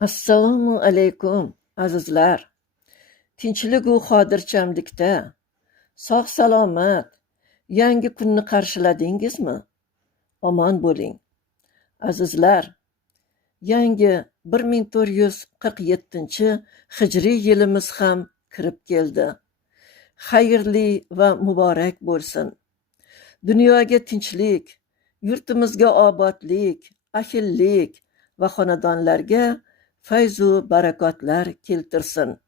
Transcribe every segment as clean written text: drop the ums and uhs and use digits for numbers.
Assalomu alaykum, azizlar. Tinchligu xotirjamlikda, sog'-salomat, yangi kunni qarshiladingizmi? Omon bo'ling. Azizlar, yangi 1447-hijriy yilimiz ham kirib keldi. Xayrli va muborak bo'lsin. Dunyoga tinchlik, yurtimizga obodlik, ahillik va xonadonlarga fayzu barakotlar keltirsin.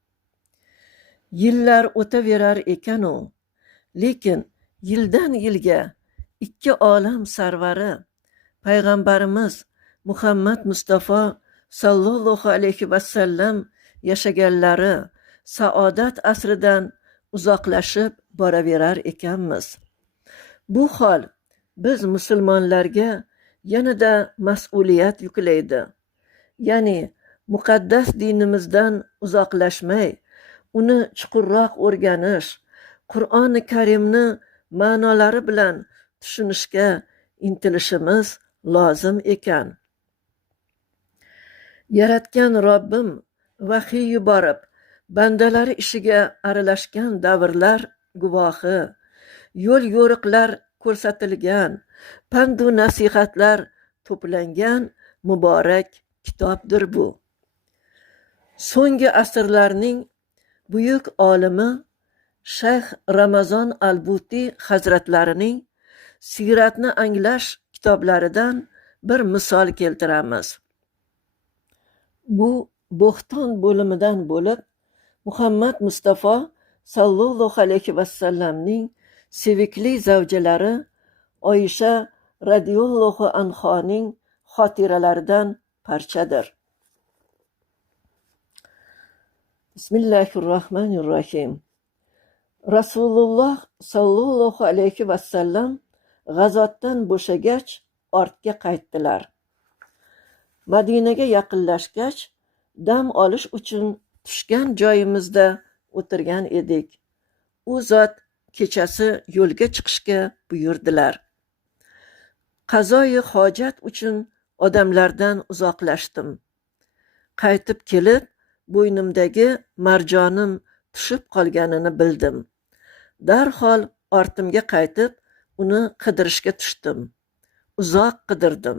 Yillar o'taverar ekan-u, lekin yildan yilga ikki olam sarvari payg'ambarimiz Muhammad Mustafa sallallohu alayhi vasallam yashaganlari saodat asridan uzoqlashib boraverar ekanmiz. Bu hol biz musulmonlarga yanada mas'uliyat yuklaydi. Ya'ni muqaddas dinimizdan uzoqlashmay, uni chuqurroq o'rganish, Qur'oni Karimni ma'nolari bilan tushunishga intilishimiz lozim ekan. Yaratgan Robbim vahiy yuborib, bandalari ishiga aralashgan davrlar guvohi, yo'l yo'riqlar ko'rsatilgan, pandu nasihatlar to'plangan muborak kitobdir bu. So'nggi asrlarning buyuk olimi Shayx Ramazon al-Buti hazratlarining siyratni anglash kitoblaridan bir misol keltiramiz. Bu bo'xton bo'limidan bo'lib, Muhammad Mustafa sallallohu alayhi vasallamning sevikli zavjalari Oyisha radhiyallohu anhoning xotiralaridan parchadir. Bismillahirrohmanirrohim. Rasululloh sallallohu alayhi vasallam g'azotdan bo'shagach ortga qaytdilar. Madinaga yaqinlashgach, dam olish uchun tushgan joyimizda o'tirgan edik. U zot kechasi yo'lga chiqishga buyurdilar. Qazoyi hojat uchun odamlardan uzoqlashdim. Qaytib kelib, bo'ynimdagi marjonim tushib qolganini bildim. Darhol ortimga qaytib, uni qidirishga tushdim. Uzoq qidirdim.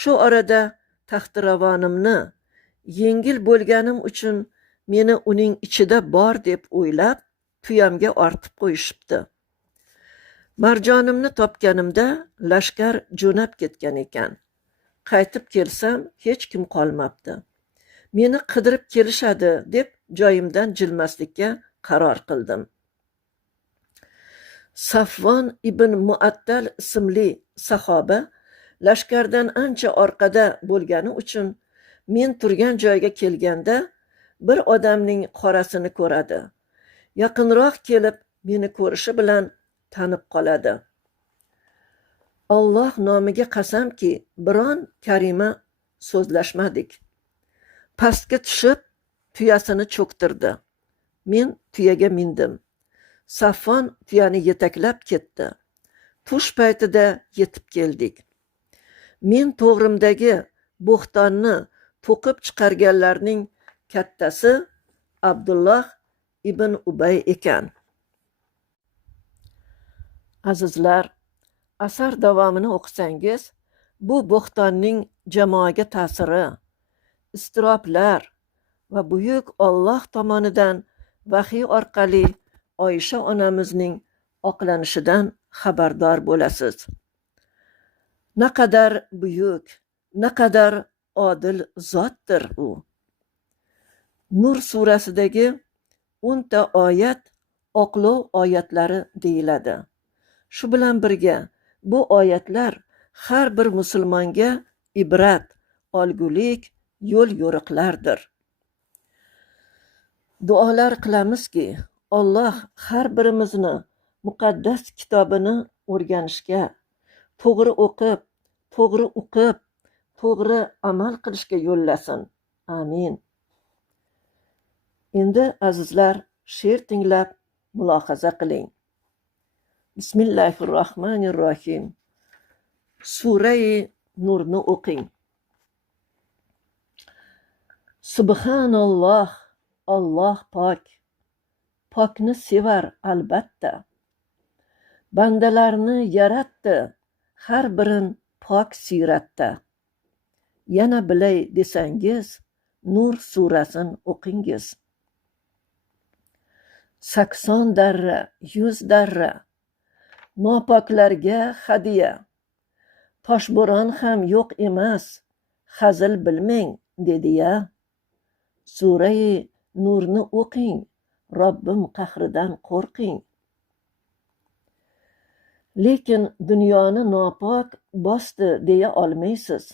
Shu orada taxtiravonimni yengil bo'lganim uchun meni uning ichida bor deb o'ylab, tuyamga ortib qo'yishibdi. Marjonimni topganimda lashkar jo'nab ketgan ekan. Qaytib kelsam hech kim qolmabdi. Meni qidirib kelishadi deb joyimdan jilmaslikka qaror qildim. Safvon ibn Muattal ismli sahoba lashkardan ancha orqada bo'lgani uchun men turgan joyga kelganda bir odamning qorasini ko'radi. Yaqinroq kelib meni ko'rishi bilan tanib qoladi. Alloh nomiga qasamki, biron kalima so'zlashmadik. Pastga tushib, tuyasini cho'ktirdi. Men tuyaga mindim. Safvon tuyani yetaklab ketdi. Tush paytida yetib keldik. Men to'g'rimdagi bo'xtonni to'qib chiqarganlarning kattasi Abdulloh ibn Ubay ekan. Azizlar, asar davomini o'qisangiz, bu bo'xtonning jamoaga ta'siri, iztiroblar va buyuk Alloh tomonidan vahiy orqali Oyisha onamizning oqlanishidan xabardor bo'lasiz. Naqadar buyuk, naqadar odil zotdir u. Nur surasidagi 10 ta oyat oqlov oyatlari deyiladi. Shu bilan birga bu oyatlar har bir musulmonga ibrat, olgulik, yo'l yo'riqlardir. Duolar qilamizki, Alloh har birimizni muqaddas kitobini o'rganishga, to'g'ri o'qib, to'g'ri amal qilishga yo'llasin. Amin. Endi azizlar, she'r tinglab mulohaza qiling. Bismillahirrohmanirrohim. Surai Nurni o'qing. Subhanalloh, Alloh pok, pokni sevar albatta. Bandalarni yaratdi, har birin pok siyratda. Yana bilay desangiz, Nur surasin o'qingiz. 80 darra, 100 darra, nopoklarga hadiya. Toshbo'ron ham yo'q emas, hazil bilmang, dedi-ya. Surai Nurni o'qing, Robbim qahridan qo'rqing. Lekin dunyoni nopok bosdi deya olmaysiz.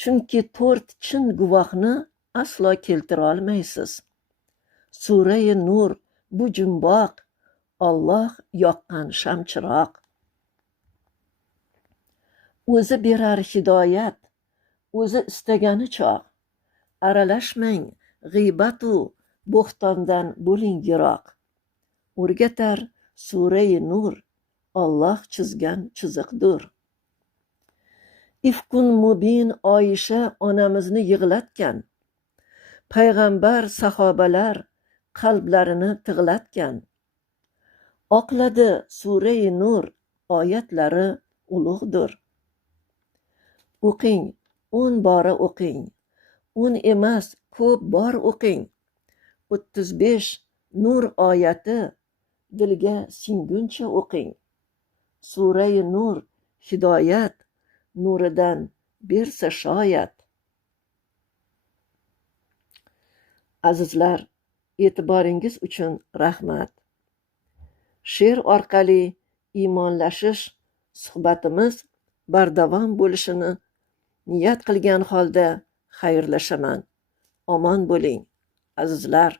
Chunki 4 chin guvohni aslo keltira olmaysiz. Surai Nur bu jumboq, Alloh yoqqan shamchiroq. O'zi berar hidoyat, o'zi istagani choq. Aralashmang g'iybat-u bo'xtondan bo'ling yiroq. O'rgatar Surai Nur, Alloh chizgan chiziqdur. Ifkun mubin Oyisha onamizni yig'latgan. Payg'ambar sahobalar qalblarini tig'latgan. Oqladi Surai Nur, oyatlari ulug'dur. O'qing, 10 bora o'qing. 10 emas, ko'p bor o'qing. 35 Nur oyati dilga singuncha o'qing. Surai Nur hidoyat nuridan bersa shoyat. Azizlar, e'tiboringiz uchun rahmat. She'r orqali iymonlashish suhbatimiz bardavom bo'lishini niyat qilgan holda xayrlashaman. Omon bo'ling, azizlar.